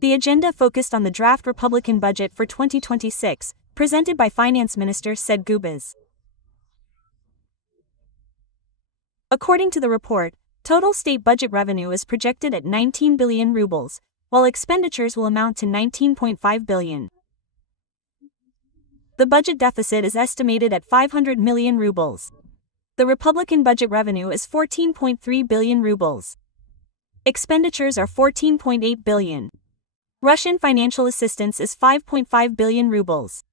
The agenda focused on the draft Republican budget for 2026, presented by Finance Minister Said Gubas. According to the report, total state budget revenue is projected at 19 billion rubles, while expenditures will amount to 19.5 billion. The budget deficit is estimated at 500 million rubles. The Republican budget revenue is 14.3 billion rubles. Expenditures are 14.8 billion. Russian financial assistance is 5.5 billion rubles.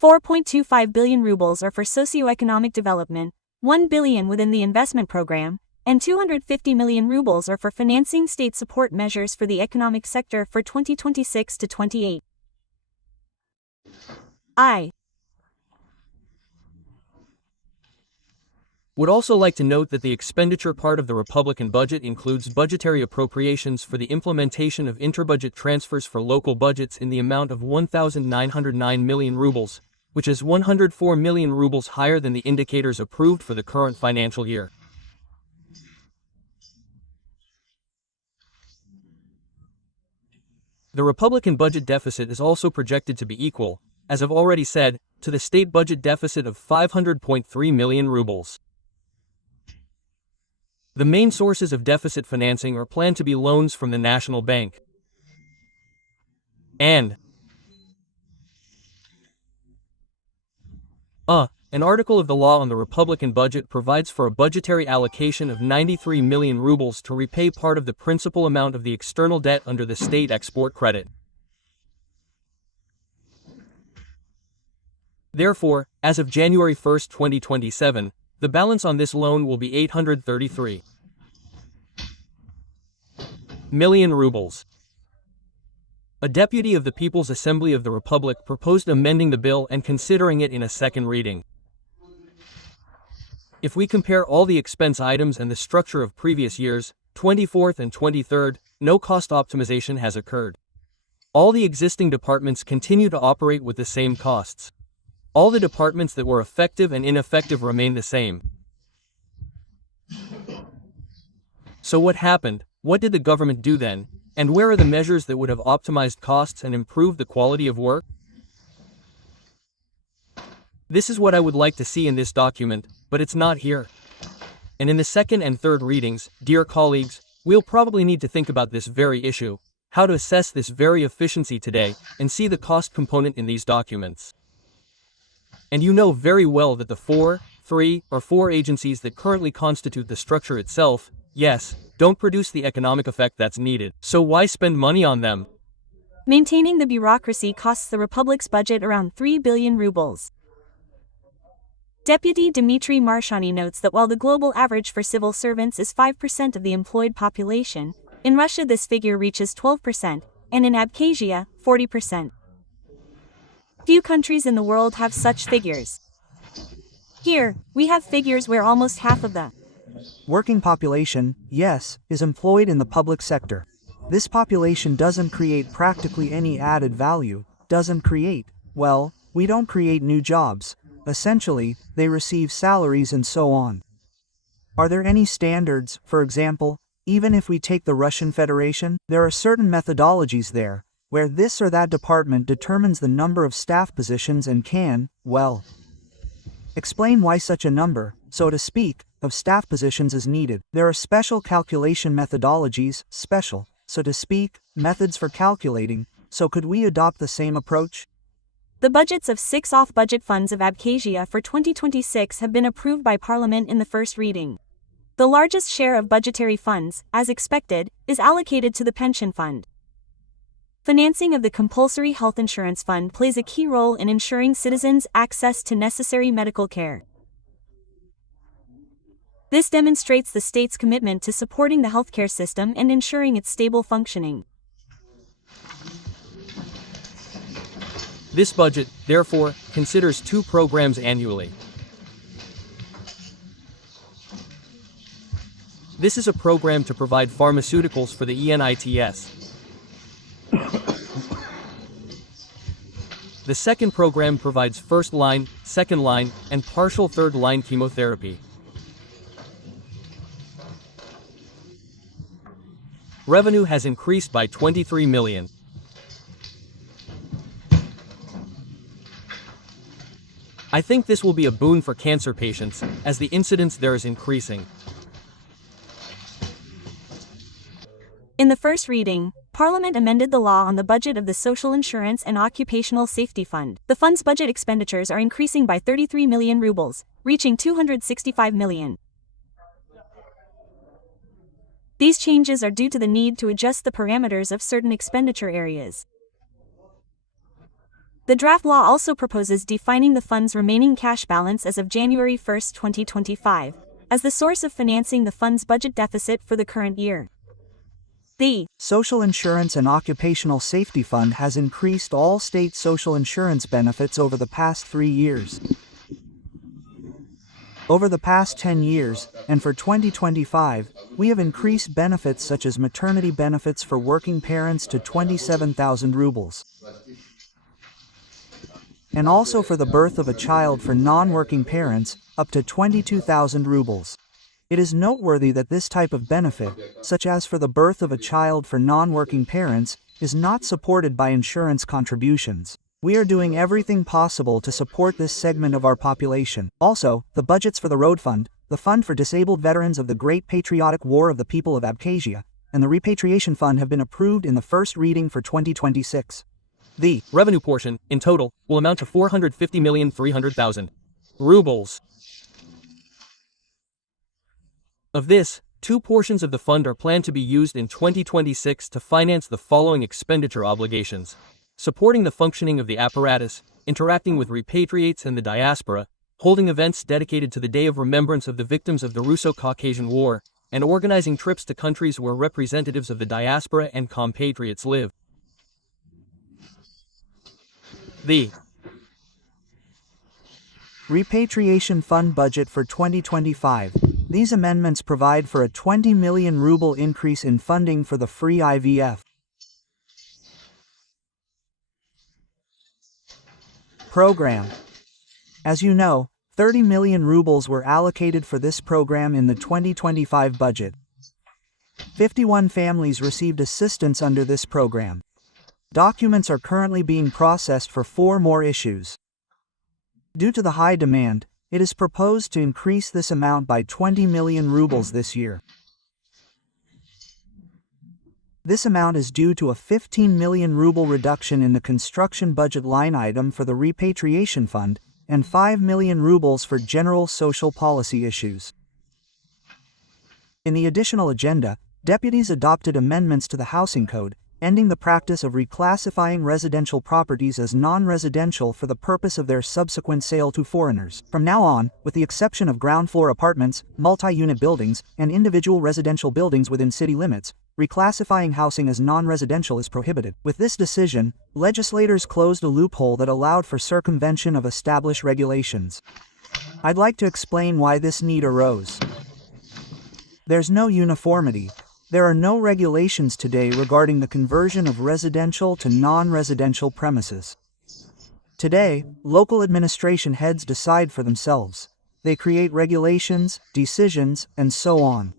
4.25 billion rubles are for socioeconomic development, 1 billion within the investment program, and 250 million rubles are for financing state support measures for the economic sector for 2026 to 28. I would also like to note that the expenditure part of the Republican budget includes budgetary appropriations for the implementation of interbudget transfers for local budgets in the amount of 1,909 million rubles, which is 104 million rubles higher than the indicators approved for the current financial year. The Republican budget deficit is also projected to be equal, as I've already said, to the state budget deficit of 500.3 million rubles. The main sources of deficit financing are planned to be loans from the National Bank and an article of the law on the Republican budget provides for a budgetary allocation of 93 million rubles to repay part of the principal amount of the external debt under the state export credit. Therefore, as of January 1, 2027, the balance on this loan will be 833 million rubles. A deputy of the People's Assembly of the Republic proposed amending the bill and considering it in a second reading. If we compare all the expense items and the structure of previous years, 24th and 23rd, no cost optimization has occurred. All the existing departments continue to operate with the same costs. All the departments that were effective and ineffective remain the same. So what happened? What did the government do then? And where are the measures that would have optimized costs and improved the quality of work? This is what I would like to see in this document, but it's not here. And in the second and third readings, dear colleagues, we'll probably need to think about this very issue, how to assess this very efficiency today, and see the cost component in these documents. And you know very well that the four agencies that currently constitute the structure itself, yes, don't produce the economic effect that's needed. So why spend money on them? Maintaining the bureaucracy costs the Republic's budget around 3 billion rubles. Deputy Dmitry Marshani notes that while the global average for civil servants is 5% of the employed population, in Russia this figure reaches 12%, and in Abkhazia, 40%. Few countries in the world have such figures. Here, we have figures where almost half of the working population, yes, is employed in the public sector. This population doesn't create practically any added value, we don't create new jobs. Essentially, they receive salaries and so on. Are there any standards, for example, even if we take the Russian Federation? There are certain methodologies there, where this or that department determines the number of staff positions and can, explain why such a number, so to speak, of staff positions is needed. There are special calculation methodologies, so to speak, methods for calculating, so could we adopt the same approach? The budgets of 6 off-budget funds of Abkhazia for 2026 have been approved by Parliament in the first reading. The largest share of budgetary funds, as expected, is allocated to the pension fund. Financing of the compulsory health insurance fund plays a key role in ensuring citizens access to necessary medical care. This demonstrates the state's commitment to supporting the healthcare system and ensuring its stable functioning. This budget, therefore, considers 2 programs annually. This is a program to provide pharmaceuticals for the ENITS. The second program provides first-line, second-line, and partial third-line chemotherapy. revenue has increased by 23 million. I think this will be a boon for cancer patients, as the incidence there is increasing. In the first reading, Parliament amended the law on the budget of the Social Insurance and Occupational Safety Fund. The fund's budget expenditures are increasing by 33 million rubles, reaching 265 million. These changes are due to the need to adjust the parameters of certain expenditure areas. The draft law also proposes defining the fund's remaining cash balance as of January 1, 2025, as the source of financing the fund's budget deficit for the current year. The Social Insurance and Occupational Safety Fund has increased all state social insurance benefits over the past 3 years. Over the past 10 years, and for 2025, we have increased benefits such as maternity benefits for working parents to 27,000 rubles. And also for the birth of a child for non-working parents, up to 22,000 rubles. It is noteworthy that this type of benefit, such as for the birth of a child for non-working parents, is not supported by insurance contributions. We are doing everything possible to support this segment of our population. Also, the budgets for the Road Fund, the Fund for Disabled Veterans of the Great Patriotic War of the People of Abkhazia, and the Repatriation Fund have been approved in the first reading for 2026. The revenue portion, in total, will amount to 450,300,000 rubles. Of this, 2 portions of the fund are planned to be used in 2026 to finance the following expenditure obligations: supporting the functioning of the apparatus, interacting with repatriates and the diaspora, holding events dedicated to the Day of Remembrance of the victims of the Russo-Caucasian War, and organizing trips to countries where representatives of the diaspora and compatriots live. The Repatriation Fund budget for 2025. These amendments provide for a 20 million ruble increase in funding for the free IVF program. As you know, 30 million rubles were allocated for this program in the 2025 budget. 51 families received assistance under this program. Documents are currently being processed for 4 more issues. Due to the high demand, it is proposed to increase this amount by 20 million rubles this year. This amount is due to a 15 million ruble reduction in the construction budget line item for the Repatriation Fund, and 5 million rubles for general social policy issues. In the additional agenda, deputies adopted amendments to the Housing Code, ending the practice of reclassifying residential properties as non-residential for the purpose of their subsequent sale to foreigners. From now on, with the exception of ground-floor apartments, multi-unit buildings, and individual residential buildings within city limits, reclassifying housing as non-residential is prohibited. With this decision, legislators closed a loophole that allowed for circumvention of established regulations. I'd like to explain why this need arose. There's no uniformity. There are no regulations today regarding the conversion of residential to non-residential premises. Today, local administration heads decide for themselves. They create regulations, decisions, and so on.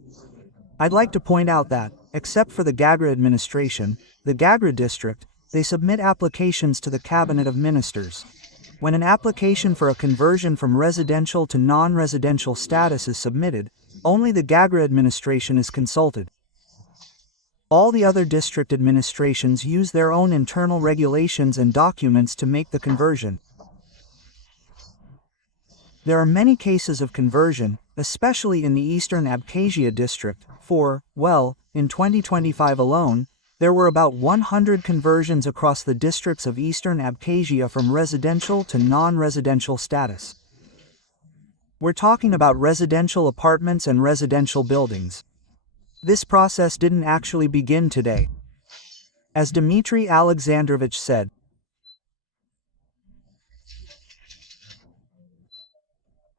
I'd like to point out that, except for the Gagra administration, the Gagra district, they submit applications to the Cabinet of Ministers. When an application for a conversion from residential to non-residential status is submitted, only the Gagra administration is consulted. All the other district administrations use their own internal regulations and documents to make the conversion. There are many cases of conversion, especially in the Eastern Abkhazia district, in 2025 alone, there were about 100 conversions across the districts of Eastern Abkhazia from residential to non-residential status. We're talking about residential apartments and residential buildings. This process didn't actually begin today. As Dmitry Alexandrovich said,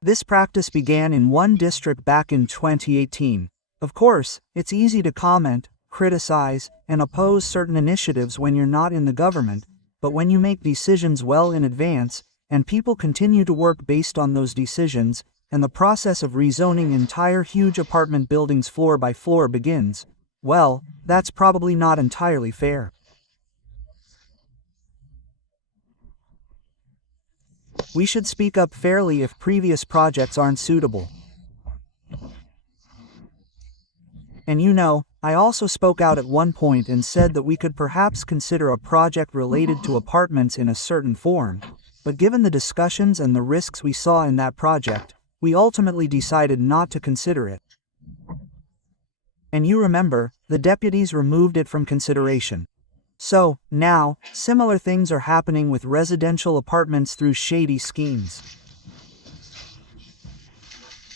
this practice began in one district back in 2018. Of course, it's easy to comment, criticize, and oppose certain initiatives when you're not in the government, but when you make decisions well in advance, and people continue to work based on those decisions, and the process of rezoning entire huge apartment buildings floor by floor begins, Well, that's probably not entirely fair. We should speak up fairly if previous projects aren't suitable. And you know, I also spoke out at one point and said that we could perhaps consider a project related to apartments in a certain form, but given the discussions and the risks we saw in that project, we ultimately decided not to consider it. And you remember, the deputies removed it from consideration. So, now, similar things are happening with residential apartments through shady schemes.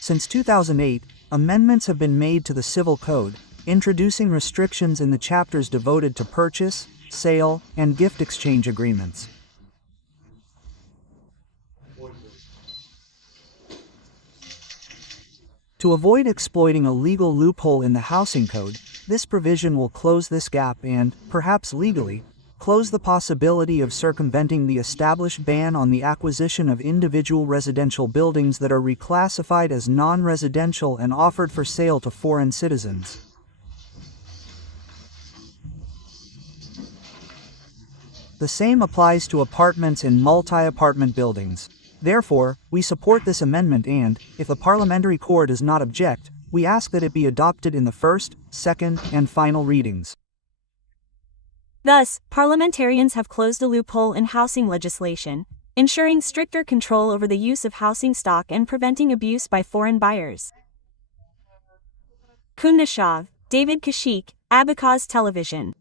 Since 2008, amendments have been made to the Civil Code, introducing restrictions in the chapters devoted to purchase, sale, and gift exchange agreements. To avoid exploiting a legal loophole in the housing code, this provision will close this gap and, perhaps legally, close the possibility of circumventing the established ban on the acquisition of individual residential buildings that are reclassified as non-residential and offered for sale to foreign citizens. The same applies to apartments in multi-apartment buildings. Therefore, we support this amendment and, if the parliamentary core does not object, we ask that it be adopted in the first, second, and final readings. Thus, parliamentarians have closed a loophole in housing legislation, ensuring stricter control over the use of housing stock and preventing abuse by foreign buyers. Kundashav, David Kashik, Abkhaz Television.